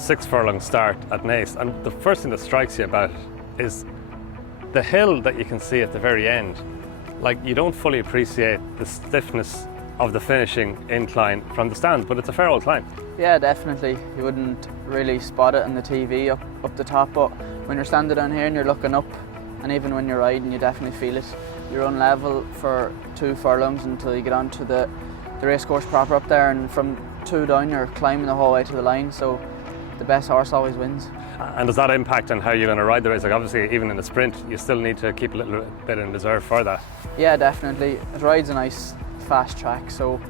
6 furlong start at Naas, and the first thing that strikes you about it is the hill that you can see at the very end. Like, you don't fully appreciate the stiffness of the finishing incline from the stand, but it's a fair old climb. Yeah, definitely. You wouldn't really spot it on the TV up the top, but when you're standing down here and you're looking up, and even when you're riding, you definitely feel it. You're on level for 2 furlongs until you get onto the racecourse proper up there, and from 2 down you're climbing the whole way to the line, so the best horse always wins. And does that impact on how you're going to ride the race? Like, obviously, even in the sprint, you still need to keep a little bit in reserve for that. Yeah, definitely. It rides a nice fast track, so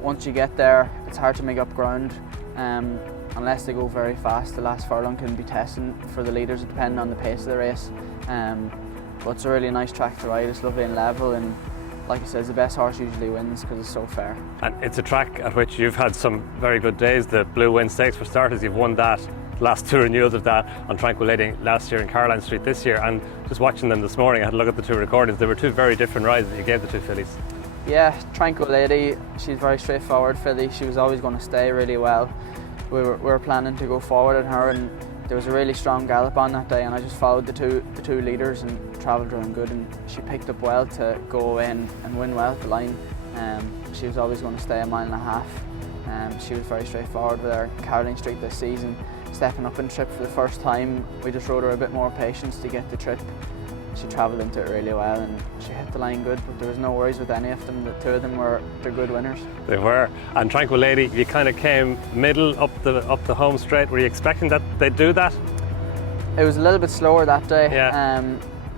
once you get there, it's hard to make up ground unless they go very fast. The last furlong can be testing for the leaders depending on the pace of the race. But it's a really nice track to ride. It's lovely and level, and like I said, the best horse usually wins because it's so fair. And it's a track at which you've had some very good days. The Blue Win Stakes, for starters, you've won that, last 2 renewals of that, on Tranquil Lady last year in Caroline Street this year. And just watching them this morning, I had a look at the 2 recordings. They were 2 very different rides that you gave the 2 fillies. Yeah, Tranquil Lady, she's very straightforward filly. She was always going to stay really well. We were planning to go forward on her, and there was a really strong gallop on that day, and I just followed the two leaders and travelled around good, and she picked up well to go away and win well at the line. She was always going to stay a mile and a half. She was very straightforward with her. Caroline Street this season, stepping up in trip for the first time. We just rode her a bit more patience to get the trip. She travelled into it really well and she hit the line good, but there was no worries with any of them. The 2 of them they're good winners. They were. And Tranquil Lady, you kind of came middle up the home straight. Were you expecting that they'd do that? It was a little bit slower that day. Yeah.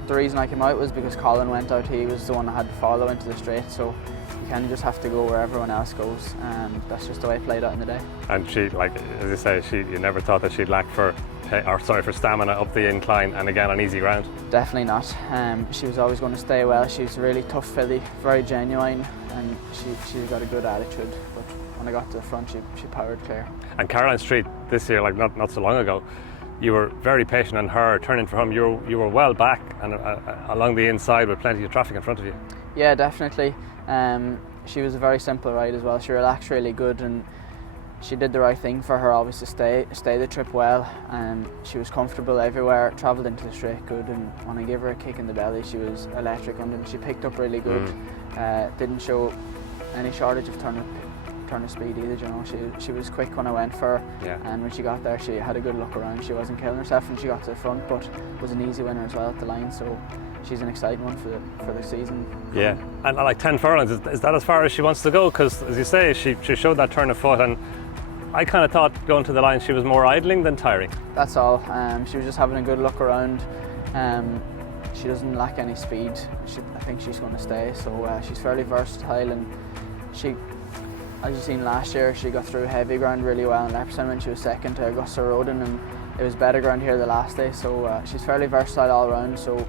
The reason I came out was because Colin went out. He was the one that had to follow into the straight, so you kind of just have to go where everyone else goes, and that's just the way it played out in the day. And she, like as you say, you never thought that she'd lack for stamina up the incline and again on easy ground? Definitely not. She was always going to stay well. She's a really tough filly, very genuine, and she's got a good attitude. But when I got to the front, she powered clear. And Caroline Street this year, like not so long ago, you were very patient on her, turning for home. You were well back and along the inside with plenty of traffic in front of you. Yeah, definitely. She was a very simple ride as well. She relaxed really good, and she did the right thing for her always to stay the trip well. She was comfortable everywhere, travelled into the straight good, and when I gave her a kick in the belly, she was electric under, and she picked up really good. Didn't show any shortage of turn of speed either, you know. She was quick when I went for her, yeah. And when she got there, she had a good look around. She wasn't killing herself when she got to the front, but was an easy winner as well at the line, so she's an exciting one for the season. Yeah, and like 10 furlongs, is that as far as she wants to go? Because as you say, she showed that turn of foot, and I kind of thought going to the line she was more idling than tiring. That's all. She was just having a good look around. She doesn't lack any speed. I think she's going to stay, so she's fairly versatile, and she, as you've seen last year, she got through heavy ground really well in Leopardstown when she was second to Augusta Rodin, and it was better ground here the last day, so she's fairly versatile all round, so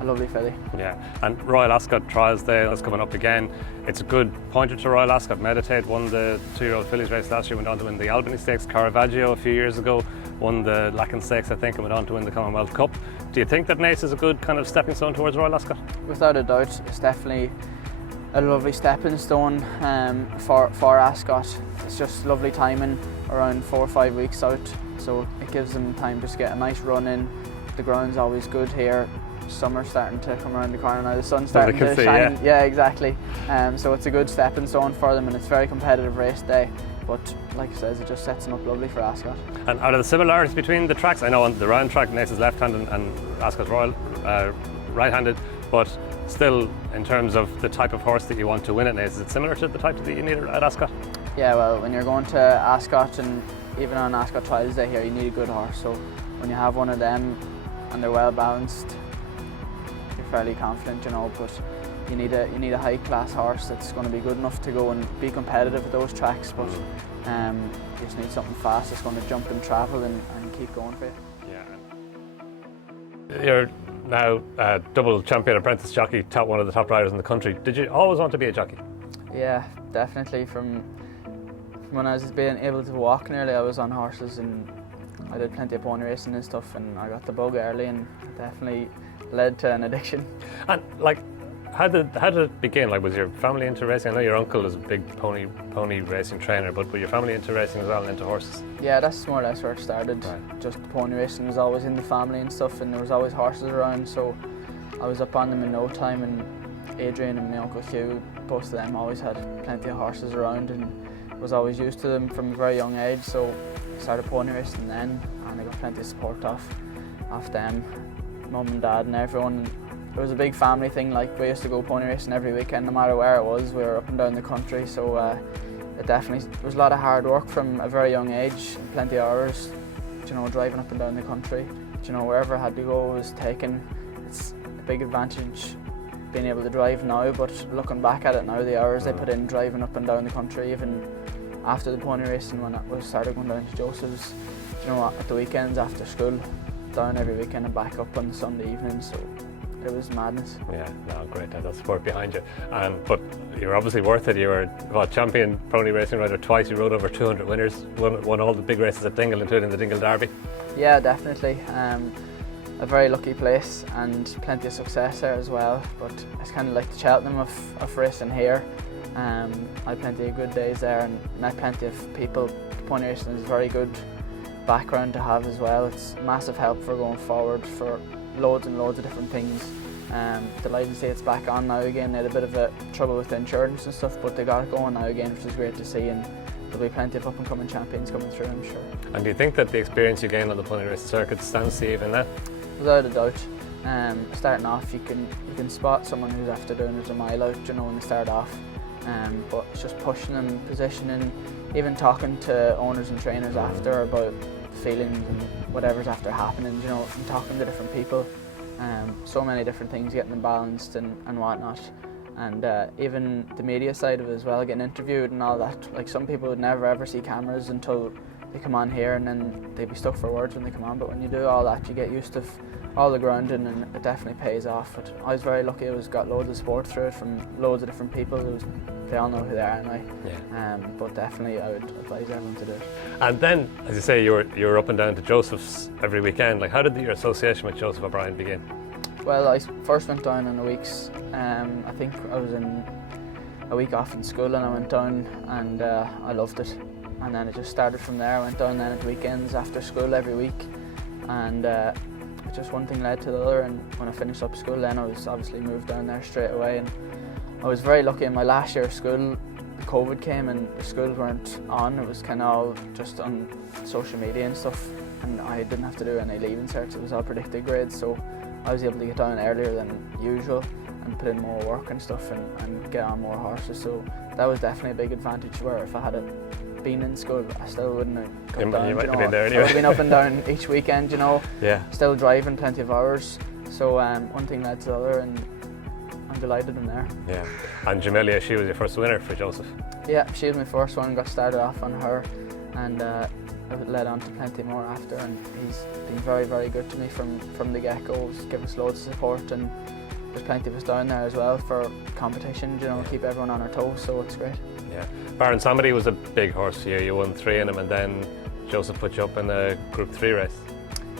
a lovely filly. Yeah, and Royal Ascot Trials Day is coming up again. It's a good pointer to Royal Ascot. Meditate won the 2-year-old fillies race last year, went on to win the Albany Stakes. Caravaggio a few years ago won the Lacken Stakes, I think, and went on to win the Commonwealth Cup. Do you think that Naas is a good kind of stepping stone towards Royal Ascot? Without a doubt, it's definitely a lovely stepping stone for Ascot. It's just lovely timing, around 4 or 5 weeks out, so it gives them time to get a nice run in. The ground's always good here. Summer's starting to come around the corner now. The sun's starting to shine. Yeah, exactly. So it's a good stepping stone for them, and it's a very competitive race day. But like I said, it just sets them up lovely for Ascot. And are there similarities between the tracks? I know on the round track, Naas is left-handed and Ascot's Royal right-handed, but still, in terms of the type of horse that you want to win at Naas, is it similar to the type that you need at Ascot? Yeah, well, when you're going to Ascot, and even on Ascot Trials Day here, you need a good horse. So when you have one of them and they're well balanced, you're fairly confident, you know. But you need a high class horse that's going to be good enough to go and be competitive at those tracks. But you just need something fast that's going to jump and travel and keep going for you. Yeah. You're now a double champion apprentice jockey, one of the top riders in the country. Did you always want to be a jockey? Yeah, definitely. From when I was being able to walk nearly, I was on horses, and I did plenty of pony racing and stuff, and I got the bug early, and it definitely led to an addiction. And like, How did it begin? Like, was your family into racing? I know your uncle is a big pony racing trainer, but were your family into racing as well and into horses? Yeah, that's more or less where it started. Right. Just pony racing was always in the family and stuff, and there was always horses around, so I was up on them in no time. And Adrian and my uncle Hugh, both of them always had plenty of horses around, and was always used to them from a very young age. So I started pony racing then, and I got plenty of support off them, mum and dad and everyone. It was a big family thing. Like, we used to go pony racing every weekend, no matter where it was. We were up and down the country, so it definitely was a lot of hard work from a very young age, plenty of hours, driving up and down the country. Wherever I had to go was taken. It's a big advantage being able to drive now, but looking back at it now, the hours they put in driving up and down the country, even after the pony racing, when we started going down to Joseph's, at the weekends after school, down every weekend and back up on Sunday evening, so it was madness. Yeah, no, great to have that support behind you. But you were obviously worth it. You were champion pony racing rider twice. You rode over 200 winners, won all the big races at Dingle, including the Dingle Derby. Yeah, definitely. A very lucky place and plenty of success there as well. But it's kind of like the Cheltenham of racing here. I had plenty of good days there and met plenty of people. Pony racing is a very good background to have as well. It's massive help for going forward for loads and loads of different things. Delighted to see it's back on now again. They had a bit of trouble with the insurance and stuff, but they got it going now again, which is great to see, and there'll be plenty of up and coming champions coming through, I'm sure. And do you think that the experience you gained on the pony racing circuit stands to you even now? Without a doubt. Starting off, you can spot someone who's after doing it a mile out, when they start off. But it's just pushing them, positioning, even talking to owners and trainers after about feelings and whatever's after happening, and talking to different people. So many different things, getting them balanced and whatnot. And even the media side of it as well, getting interviewed and all that. Like, some people would never ever see cameras until they come on here, and then they'd be stuck for words when they come on. But when you do all that, you get used to all the grounding, and it definitely pays off. But I was very lucky. I got loads of support through it from loads of different people. They all know who they are now. Yeah. But definitely I would advise everyone to do it. And then, as you say, you were up and down to Joseph's every weekend. Like, how did your association with Joseph O'Brien begin? Well, I first went down on the weeks. I think I was in a week off in school, and I went down, and I loved it. And then it just started from there. I went down then at the weekends after school every week, and just one thing led to the other. And when I finished up school, then I was obviously moved down there straight away. And I was very lucky in my last year of school. COVID came and the schools weren't on. It was kind of all just on social media and stuff, and I didn't have to do any leaving certs. It was all predicted grades, so I was able to get down earlier than usual and put in more work and stuff and get on more horses. So that was definitely a big advantage, where if I had been in school, I still wouldn't have come down. You might have been there anyway. I would have been up and down each weekend, Yeah. Still driving plenty of hours. So one thing led to the other, and I'm delighted I'm there. Yeah. And Jamelia, she was your first winner for Joseph. Yeah, she was my first one. Got started off on her, and it led on to plenty more after. And he's been very, very good to me from the get-go. He's given us loads of support, and there's plenty of us down there as well for competition. Keep everyone on our toes. So it's great. Yeah. Baron Samedi was a big horse for you. You won 3 in him, and then Joseph put you up in a Group 3 race.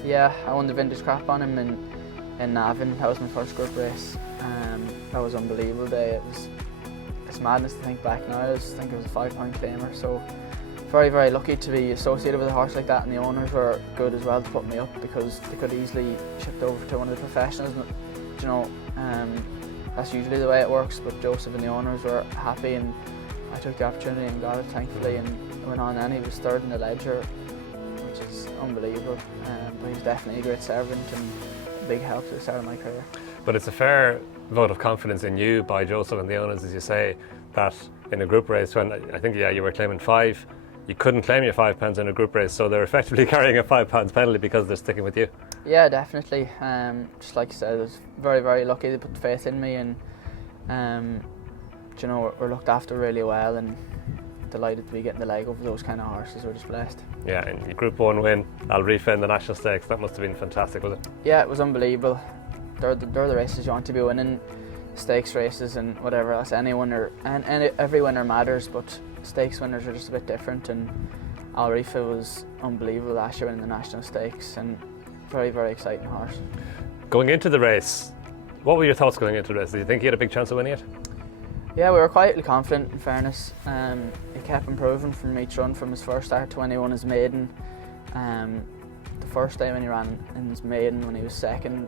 Yeah, I won the vintage crap on him in Navan. That was my first group race. That was an unbelievable day. It's madness to think back now. I think it was a £5 claimer. So very, very lucky to be associated with a horse like that, and the owners were good as well to put me up, because they could easily shipped over to one of the professionals. That's usually the way it works. But Joseph and the owners were happy, and I took the opportunity and got it, thankfully, and went on. And he was third in the Ledger, which is unbelievable. But he's definitely a great servant and a big help to the start of my career. But it's a fair vote of confidence in you by Joseph and the owners, as you say, that in a group race, when I think you were claiming 5, you couldn't claim your £5 in a group race, so they're effectively carrying a £5 penalty because they're sticking with you. Yeah, definitely. Just like you said, I was very, very lucky. They put faith in me, and we're looked after really well, and delighted to be getting the leg over those kind of horses. We're just blessed. Yeah, and your Group 1 win, Alrifa in the National Stakes, that must have been fantastic, was it? Yeah, it was unbelievable. They're the races you want to be winning, stakes races and whatever else. Any winner, and every winner matters, but stakes winners are just a bit different. And Alrifa was unbelievable last year in the National Stakes, and very, very exciting horse. Going into the race, What were your thoughts going into this? Did you think he had a big chance of winning it? Yeah, we were quietly confident, in fairness. He kept improving from each run, from his first start to when he won his maiden. The first day when he ran in his maiden, when he was second,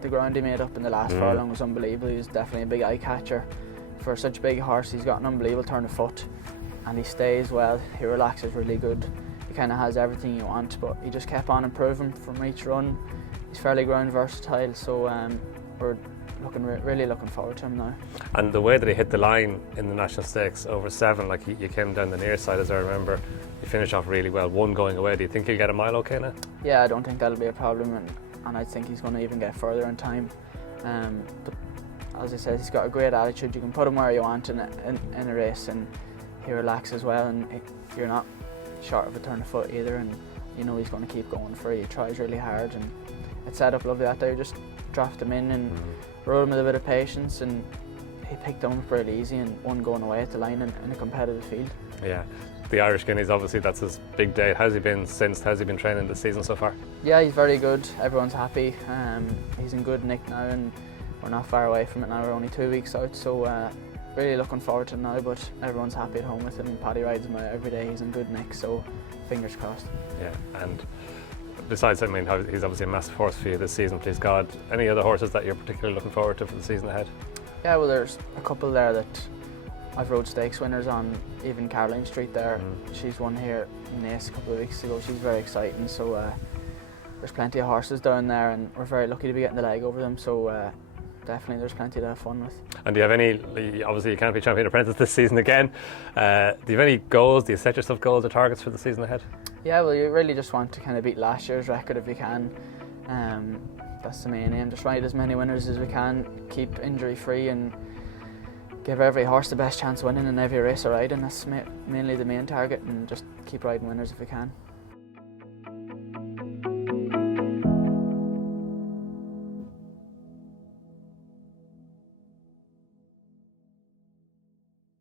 the ground he made up in the last furlong was unbelievable. He was definitely a big eye catcher. For such a big horse, he's got an unbelievable turn of foot, and he stays well, he relaxes really good. He kind of has everything you want, but he just kept on improving from each run. He's fairly ground versatile, so we're really looking forward to him now. And the way that he hit the line in the National Stakes over 7, like you came down the near side, as I remember, he finished off really well, 1 going away. Do you think he'll get a mile okay now? Yeah, I don't think that'll be a problem, and I think he's going to even get further in time. But as I said, he's got a great attitude. You can put him where you want in a race, and he relaxes well, and you're not short of a turn of foot either, and you know he's going to keep going for it. He tries really hard, and it set up lovely that day. Just draft him in and rode him with a bit of patience, and he picked him up really easy and 1 going away at the line in a competitive field. Yeah, the Irish Guineas, obviously that's his big day. How's he been since? How's he been training this season so far? Yeah, he's very good. Everyone's happy. He's in good nick now, and we're not far away from it now. We're only 2 weeks out, so really looking forward to it now, but everyone's happy at home with him. Paddy rides him out every day. He's in good nick, so fingers crossed. Yeah, and besides, I mean, he's obviously a massive horse for you this season, please God. Any other horses that you're particularly looking forward to for the season ahead? Yeah, well, there's a couple there that I've rode stakes winners on, even Caroline Street there. She's won here in Naas a couple of weeks ago. She's very exciting, so there's plenty of horses down there, and we're very lucky to be getting the leg over them, so definitely there's plenty to have fun with. And do you have any, obviously you can't be Champion Apprentice this season again, do you have any goals? Do you set yourself goals or targets for the season ahead? Yeah, well, you really just want to kind of beat last year's record if you can. That's the main aim, just ride as many winners as we can, keep injury free, and give every horse the best chance of winning in every race I ride, and that's mainly the main target, and just keep riding winners if we can.